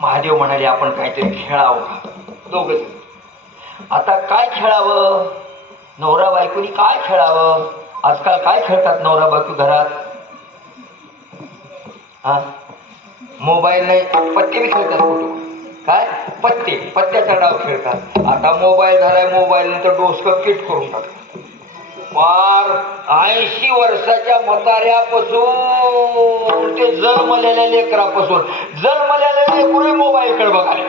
महादेव म्हणाले आपण काहीतरी खेळावं का दोघंच. आता काय खेळावं, नवरा बायकोनी काय खेळावं. आजकाल काय खेळतात नवरा बायको घरात? मोबाईल नाही, पत्ते बी खेळतात. कुठं काय पत्त्याचा डाव खेळतात. आता मोबाईल झालाय, मोबाईल नंतर डोसकं किट करून टाकतात. फार 80 वर्षाच्या म्हाताऱ्यापासून ते जन्मलेल्या लेकरापासून जन्मलेल्या लेकरू मोबाईलकडे बघायला.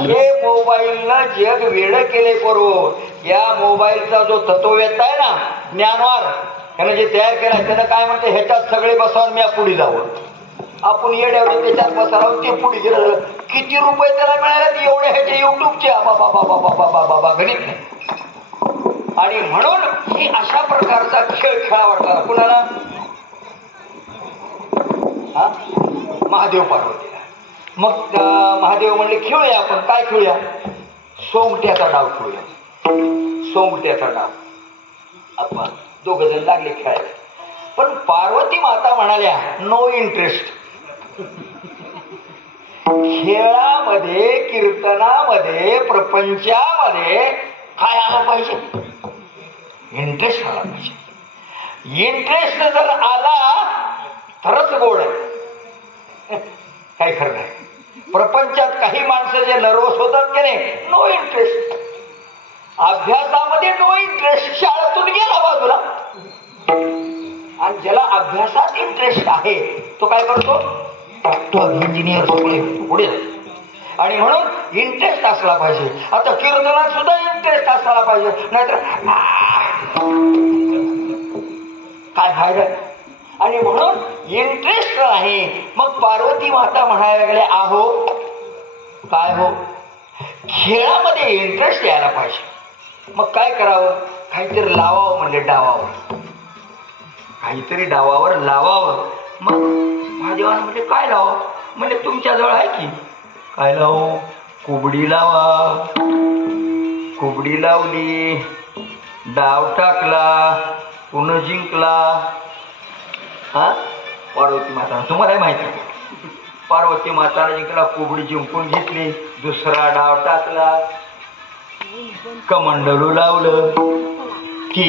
हे मोबाईलनं जग वेड केले. करून या मोबाईलचा जो तत्ववेत्ता आहे ना, ज्ञानवार, त्यानं जे तयार केला त्यानं काय म्हणते, ह्याच्यात सगळे बसावून मी पुढे जावं. आपण येड्यावर त्याच्यात बसावं, ते पुढे गेलं. किती रुपये त्याला मिळाले एवढे ह्याचे युट्यूबचे बाबा गणित नाही. आणि म्हणून ही अशा प्रकारचा खेळ खेळा वाटला कुणाला? महादेव पार्वतीला. मग महादेव म्हणले खेळूया आपण. काय खेळूया? सोंगट्याचा डाव खेळूया. सोंगट्याचा डाव. आपण दोघ जण लागले खेळायला. पण पार्वती माता म्हणाल्या नो इंटरेस्ट. खेळामध्ये, कीर्तनामध्ये, प्रपंचामध्ये काय आला पाहिजे? इंटरेस्ट आला पाहिजे. इंटरेस्ट जर आला तरच गोड आहे. काय खरं नाही. प्रपंचात काही माणसं जे नर्वस होतात की नाही, नो इंटरेस्ट. अभ्यासामध्ये नो इंटरेस्ट, शाळेतून गेला बाजूला. आणि ज्याला अभ्यासात इंटरेस्ट आहे तो काय करतो? डॉक्टर, इंजिनियर, पुढे. आणि म्हणून इंटरेस्ट असला पाहिजे. आता कीर्तनात सुद्धा इंटरेस्ट असला पाहिजे, नाहीतर काय फायदा. आणि म्हणून इंटरेस्ट नाही. मग पार्वती माता म्हणायला लागले आहो काय हो, खेळामध्ये इंटरेस्ट यायला पाहिजे. मग काय करावं? काहीतरी लावावं म्हणले डावावर. काहीतरी डावावर लावावं. मग महादेवानं म्हणजे काय लावावं? म्हणजे तुमच्याजवळ आहे की. काय लावू? कुबडी लावा. कुबडी लावली, डाव टाकला, पुन्हा जिंकला. पार्वती माता, तुम्हाला माहिती आहे, पार्वती माताने जिंकला, कुबडी जिंकून घेतली. दुसरा डाव टाकला, कमंडलू लावलं की